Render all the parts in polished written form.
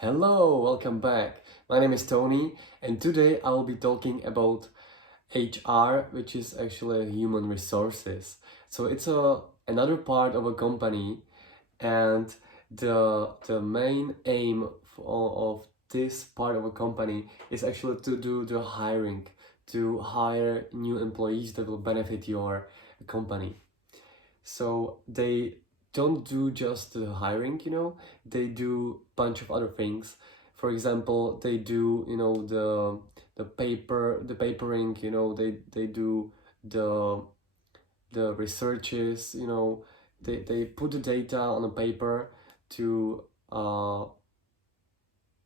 Hello, welcome back. My name is Tony, and today I will be talking about HR, which is actually human resources. So it's another part of a company, and the main aim of this part of a company is actually to do the hiring, to hire new employees that will benefit your company. So they don't do just the hiring, they do bunch of other things. For example, they do, the papering, they do the researches, they put the data on a paper to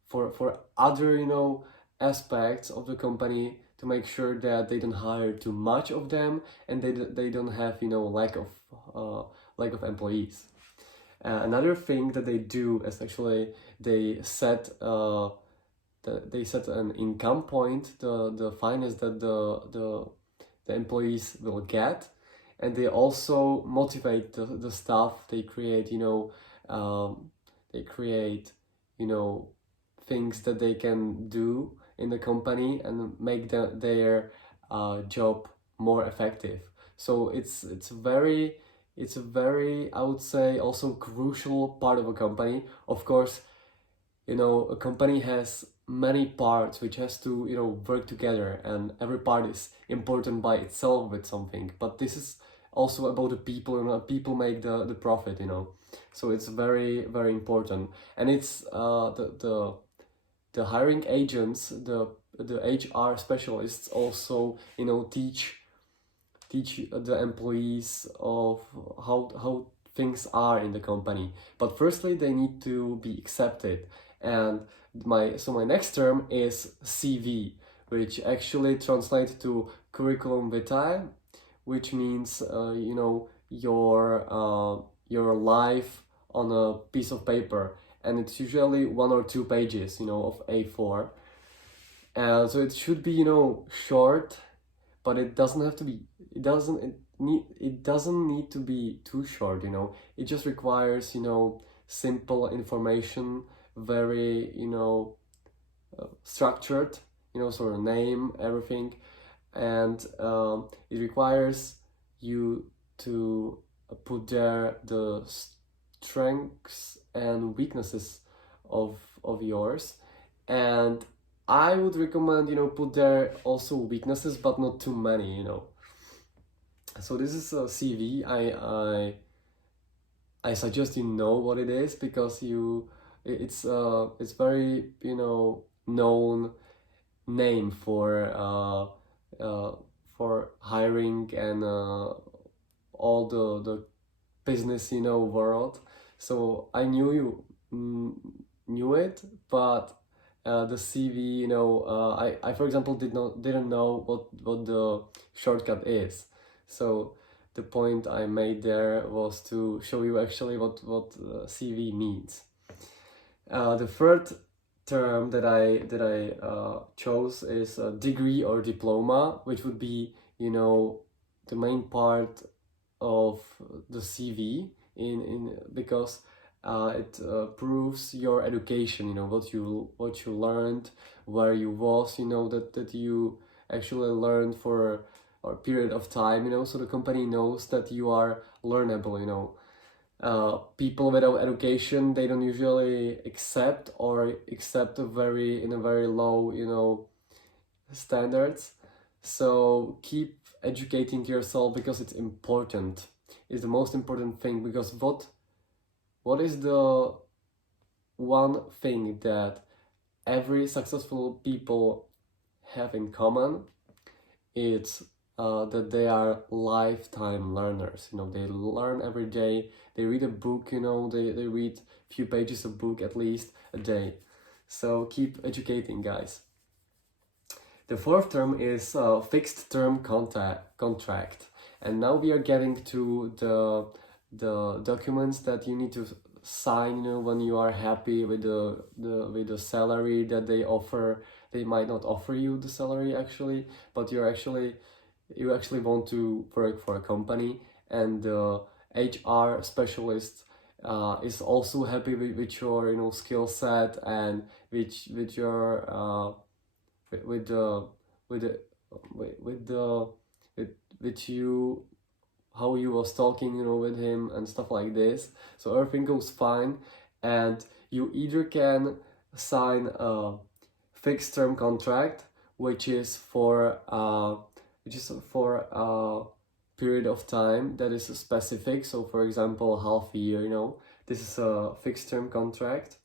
for other, aspects of the company, to make sure that they don't hire too much of them, and they don't have, lack of employees. Another thing that they do is actually they set they set an income point, the finance that the employees will get, and they also motivate the staff. They create, they create, things that they can do in the company and make their job more effective. So it's a very, I would say, also crucial part of a company. Of course, a company has many parts which has to, work together, and every part is important by itself with something. But this is also about the people, people make the profit, So it's very, very important. And it's the hiring agents, the HR specialists also, teach the employees of how things are in the company. But firstly, they need to be accepted. And my next term is CV, which actually translates to curriculum vitae, which means your life on a piece of paper, and it's usually 1 or 2 pages, of A4. So it should be, short, but it doesn't have to be. It doesn't need to be too short. It just requires, simple information, very, structured. Sort of name, everything, and it requires you to put there the strengths and weaknesses of yours. And I would recommend, put there also weaknesses, but not too many. So this is a CV. I suggest you know what it is, because it's very, known name for hiring and all the business, world. So I knew you knew it, but the CV, I for example didn't know what the shortcut is. So the point I made there was to show you actually what CV means. The third term that I chose is a degree or diploma, which would be, the main part of the CV in because it proves your education, what you learned, where you was, that you actually learned for a period of time, so the company knows that you are learnable. People without education, they don't usually accept, or accept in a very low, standards. So keep educating yourself, because it's important. It's the most important thing, because what is the one thing that every successful people have in common? It's that they are lifetime learners. They learn every day. They read a book, they read few pages of book at least a day. So keep educating, guys. The fourth term is fixed term contract. And now we are getting to the documents that you need to sign, when you are happy with the salary that they offer. They might not offer you the salary actually, but you actually want to work for a company, and the HR specialist is also happy with your, you know, skill set, and with your with the with the with the with you, how you was talking, you know, with him and stuff like this. So everything goes fine, and you either can sign a fixed term contract, which is for a period of time that is specific. So for example, half a year, you know, this is a fixed term contract.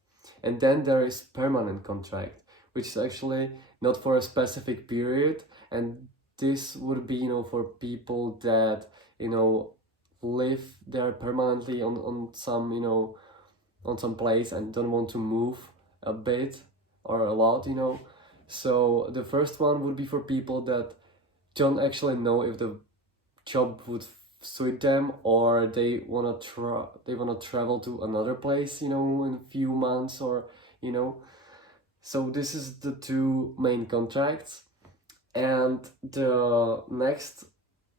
And then there is permanent contract, which is actually not for a specific period, and this would be, you know, for people that, you know, live there permanently on some, you know, on some place and don't want to move a bit or a lot, you know. So the first one would be for people that don't actually know if the job would suit them, or they wanna travel to another place, you know, in a few months, or, you know. So this is the two main contracts. And the next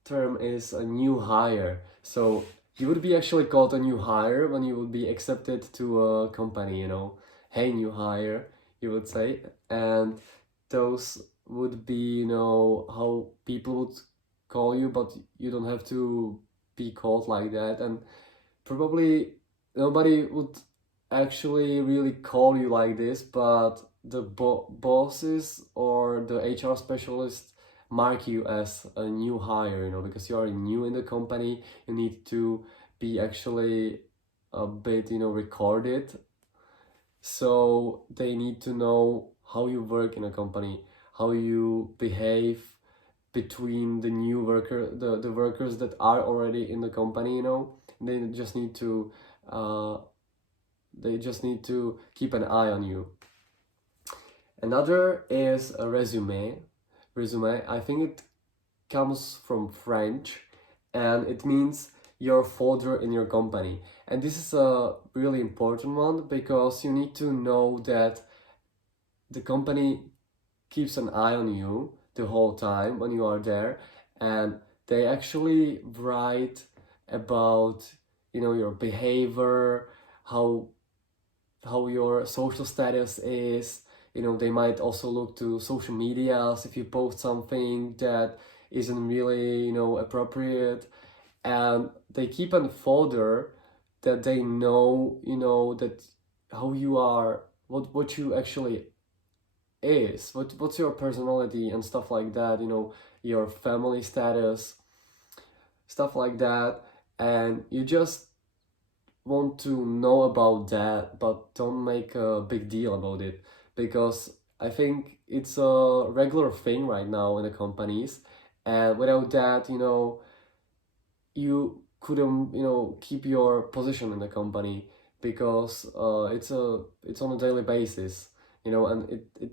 term is a new hire. So you would be actually called a new hire when you would be accepted to a company, you know. Hey, new hire, you would say. And those would be, you know, how people would call you, but you don't have to be called like that. And probably nobody would actually really call you like this, but the bosses or the HR specialist mark you as a new hire, you know, because you are new in the company. You need to be actually a bit, you know, recorded. So they need to know how you work in a company, how you behave between the new the workers that are already in the company, you know. They just need to uh, keep an eye on you. Another is a resume. Resume, I think it comes from French, and it means your folder in your company. And this is a really important one, because you need to know that the company keeps an eye on you the whole time when you are there, and they actually write about, you know, your behavior, how your social status is. You know, they might also look to social medias if you post something that isn't really, you know, appropriate. And they keep a folder that they know, you know, that how you are, what you actually is, what's your personality and stuff like that, you know, your family status, stuff like that. And you just want to know about that, but don't make a big deal about it, because I think it's a regular thing right now in the companies. And without that, you know, you couldn't, you know, keep your position in the company, because it's on a daily basis, you know. And it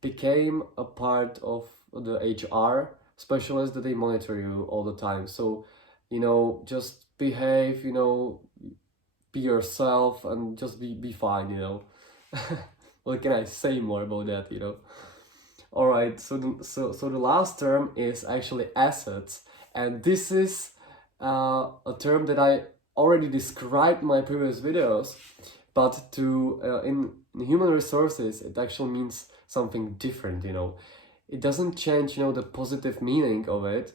became a part of the HR specialist, that they monitor you all the time. So, you know, just behave, you know, be yourself, and just be fine, you know. What can I say more about that, you know? All right, so the last term is actually assets, and this is a term that I already described in my previous videos, but in human resources, it actually means something different, you know. It doesn't change, you know, the positive meaning of it.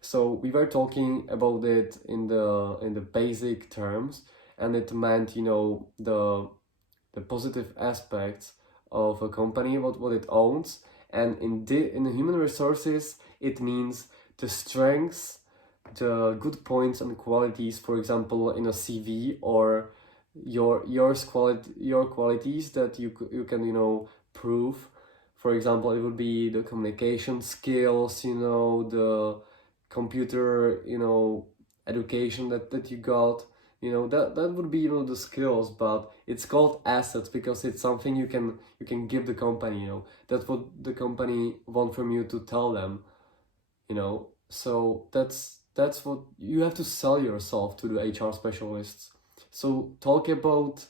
So we were talking about it in the basic terms, and it meant, you know, the positive aspects of a company, what it owns. And in the human resources, it means the strengths, the good points and qualities, for example, in a CV, or your qualities that you can, you know, prove. For example, it would be the communication skills, you know, the computer, you know, education that you got, you know, that would be, you know, the skills. But it's called assets because it's something you can give the company, you know. That's what the company want from you to tell them, you know. So that's what you have to sell yourself to the HR specialists. So talk about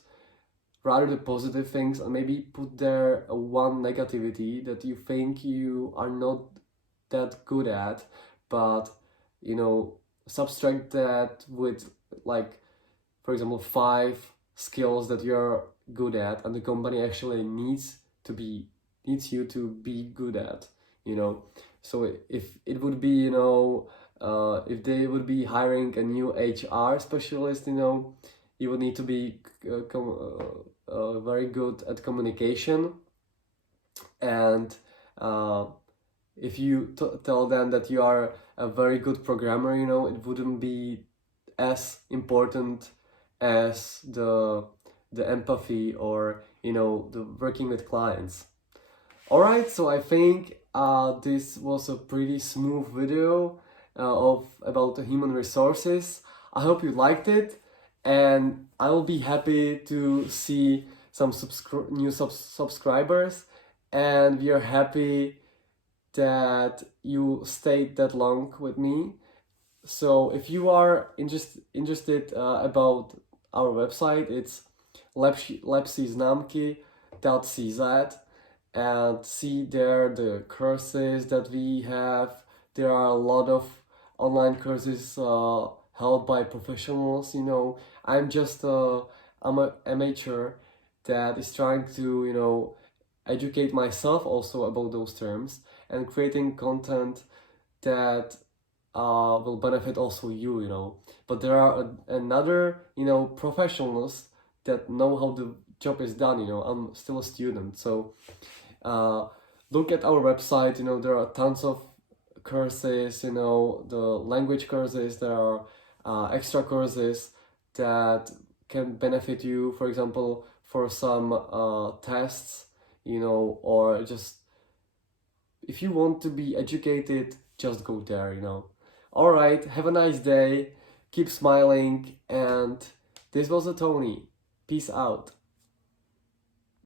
rather the positive things, and maybe put there one negativity that you think you are not that good at, but, you know, subtract that with, like, for example, 5 skills that you're good at, and the company actually needs you to be good at, you know. So if it would be, you know, if they would be hiring a new HR specialist, you know, you would need to be very good at communication. And if you tell them that you are a very good programmer, you know, it wouldn't be as important as the empathy, or, you know, the working with clients. Alright, so I think this was a pretty smooth video about the human resources. I hope you liked it, and I will be happy to see some new subscribers, and we are happy that you stayed that long with me. So if you are interested about our website, it's LEPŠÍ ZNÁMKY.cz, and see there the courses that we have. There are a lot of online courses held by professionals, you know. I'm an amateur that is trying to, you know, educate myself also about those terms, and creating content that will benefit also you, you know. But there are another, you know, professionals that know how the job is done, you know. I'm still a student, so look at our website, you know, there are tons of courses, you know, the language courses, there are extra courses that can benefit you, for example, for some tests, you know, or just if you want to be educated, just go there, you know. Alright, have a nice day, keep smiling, and this was a Tony. Peace out.